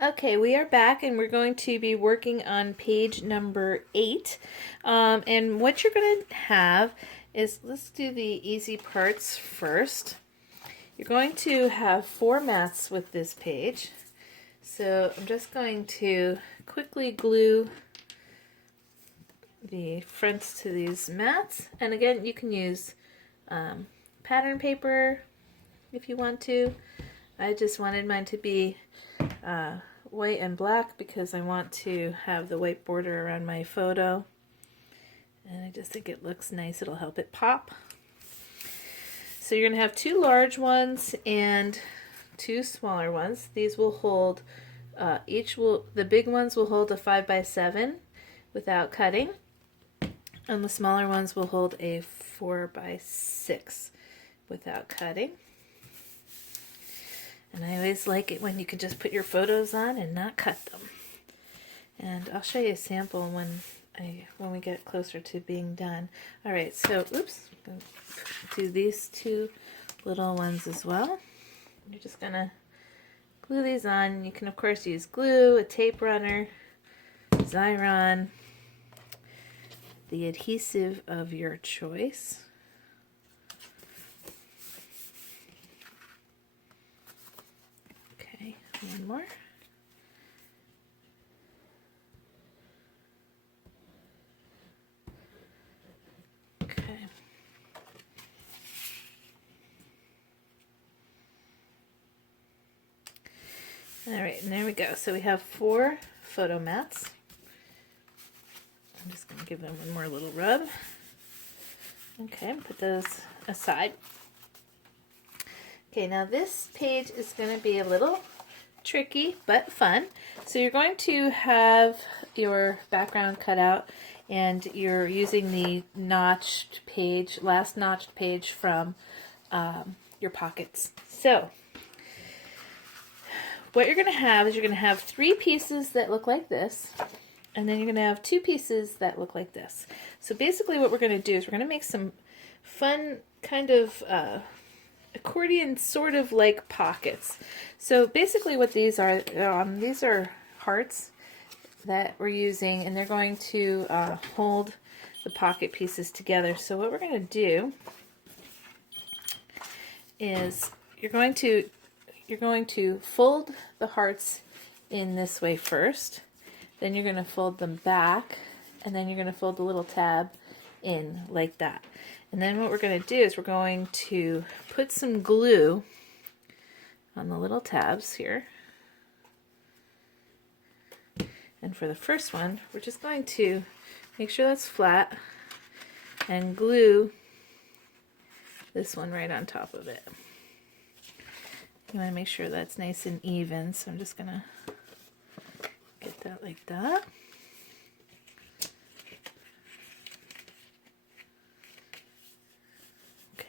Okay, we are back and we're going to be working on page number 8. And what you're going to have is, let's do the easy parts first. You're going to have 4 mats with this page. So I'm just going to quickly glue the fronts to these mats. And again, you can use pattern paper if you want to. I just wanted mine to be white and black because I want to have the white border around my photo, and I just think it looks nice. It'll help it pop. So you're going to have 2 large ones and 2 smaller ones. These will hold, the big ones will hold a 5x7 without cutting, and the smaller ones will hold a 4x6 without cutting. And I always like it when you can just put your photos on and not cut them. And I'll show you a sample when we get closer to being done. All right, so oops, I'm going to do these 2 little ones as well. You're just gonna glue these on. You can of course use glue, a tape runner, Xyron, the adhesive of your choice. One more. Okay. All right, and there we go. So we have 4 photo mats. I'm just going to give them one more little rub. Okay, put those aside. Okay, now this page is going to be a little tricky but fun. So you're going to have your background cut out and you're using the notched page, last notched page from your pockets. So what you're going to have is you're going to have 3 pieces that look like this, and then you're going to have 2 pieces that look like this. So basically what we're going to do is we're going to make some fun kind of accordion sort of like pockets. So basically what these are hearts that we're using, and they're going to hold the pocket pieces together. So what we're going to do is you're going to fold the hearts in this way first, then you're going to fold them back, and then you're going to fold the little tab in like that. And then what we're going to do is we're going to put some glue on the little tabs here. And for the first one, we're just going to make sure that's flat and glue this one right on top of it. You want to make sure that's nice and even, so I'm just going to get that like that.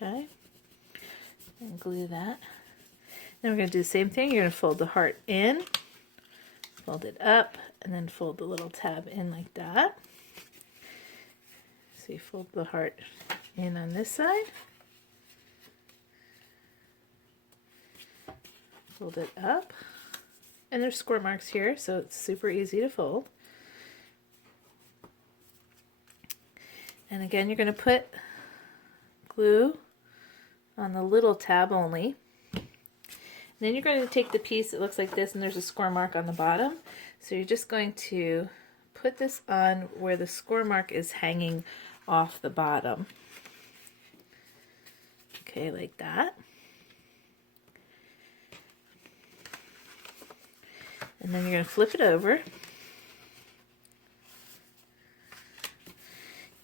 Okay, and glue that. Then we're going to do the same thing. You're going to fold the heart in, fold it up, and then fold the little tab in like that. So you fold the heart in on this side, fold it up, and there's score marks here, so it's super easy to fold. And again, you're going to put glue on the little tab only. And then you're going to take the piece that looks like this, and there's a score mark on the bottom. So you're just going to put this on where the score mark is hanging off the bottom. Okay, like that. And then you're going to flip it over.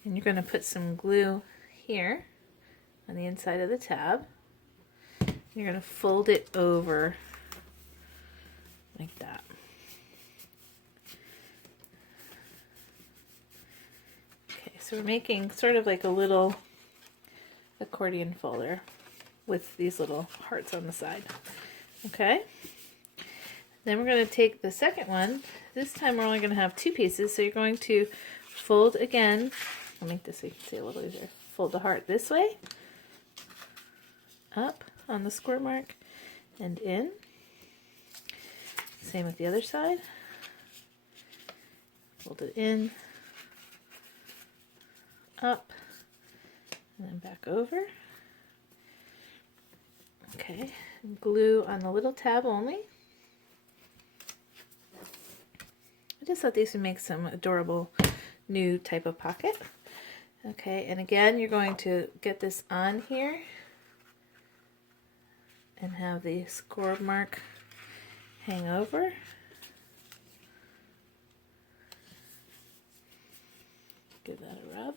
And you're going to put some glue here on the inside of the tab. You're going to fold it over like that. Okay, so we're making sort of like a little accordion folder with these little hearts on the side. Okay, then we're going to take the second one. This time we're only going to have 2 pieces, so you're going to fold again. I'll make this so you can see a little easier. Fold the heart this way, up on the score mark, and in. Same with the other side. Fold it in, up, and then back over. Okay, and glue on the little tab only. I just thought these would make some adorable new type of pocket. Okay, and again, you're going to get this on here and have the score mark hang over. Give that a rub.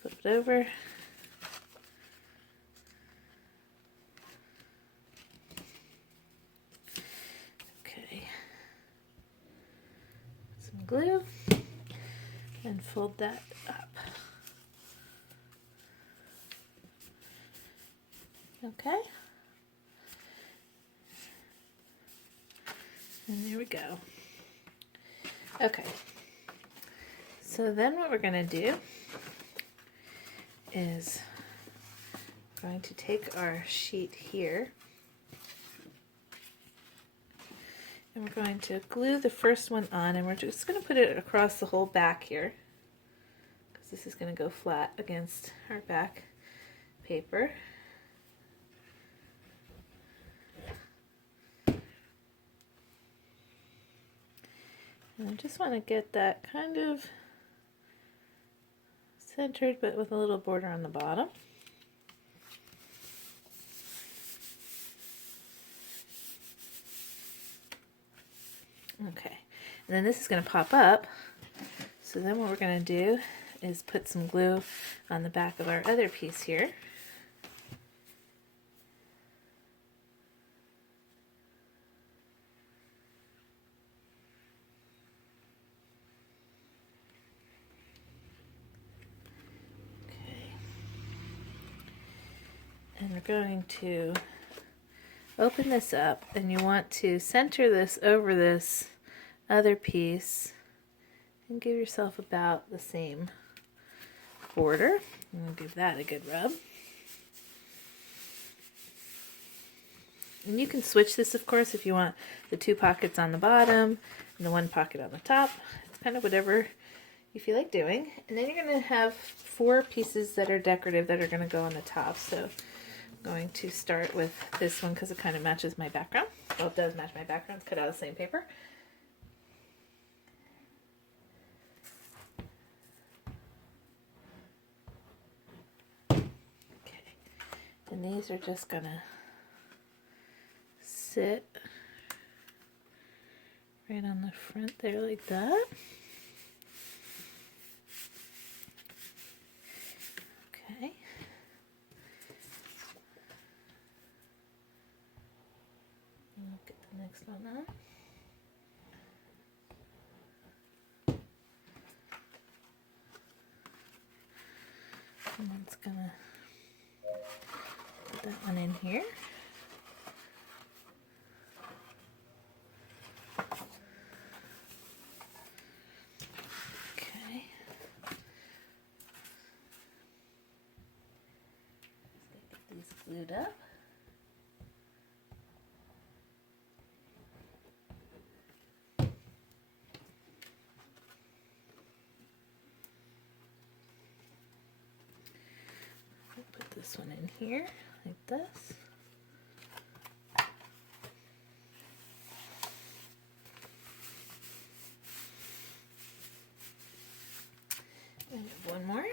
Flip it over. Okay. Some glue and fold that up. Okay. And there we go. Okay. So then what we're going to do is we're going to take our sheet here and we're going to glue the first one on, and we're just going to put it across the whole back here because this is going to go flat against our back paper. And I just want to get that kind of centered, but with a little border on the bottom. Okay, and then this is going to pop up. So then what we're going to do is put some glue on the back of our other piece here. And we're going to open this up, and you want to center this over this other piece and give yourself about the same border. And we'll give that a good rub. And you can switch this, of course, if you want the 2 pockets on the bottom and the 1 pocket on the top. It's kind of whatever you feel like doing. And then you're going to have 4 pieces that are decorative that are going to go on the top. So going to start with this one because it kind of matches my background. Well, it does match my background. It's cut out of the same paper. Okay, and these are just gonna sit right on the front there like that. Okay. Look at the next one on. Someone's gonna put that one in here. Okay. Let's get these glued up. Put this one in here like this. And one more. Okay.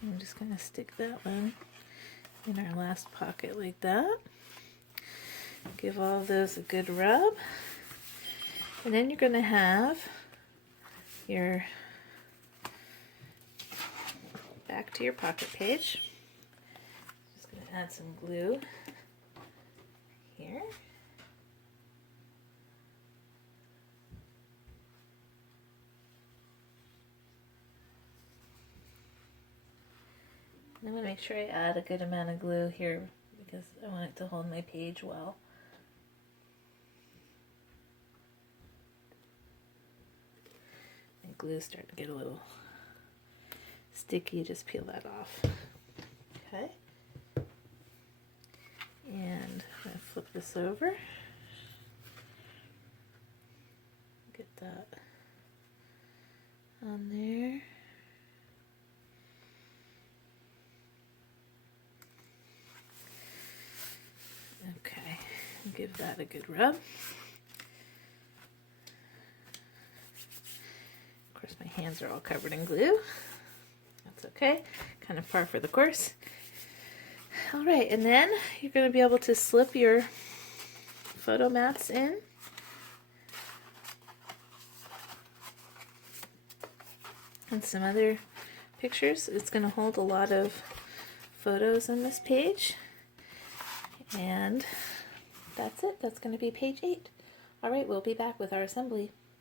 I'm just going to stick that one in our last pocket like that. Give all of those a good rub. And then you're going to have your back to your pocket page. Just going to add some glue here. I'm going to make sure I add a good amount of glue here because I want it to hold my page well. My glue's starting to get a little sticky, just peel that off. Okay. And I'm going to flip this over. Get that on there. Okay, give that a good rub. Of course, my hands are all covered in glue. That's okay, kind of par for the course. All right, and then you're going to be able to slip your photo mats in. And some other pictures. It's going to hold a lot of photos on this page. And that's it. That's going to be page 8. All right, we'll be back with our assembly.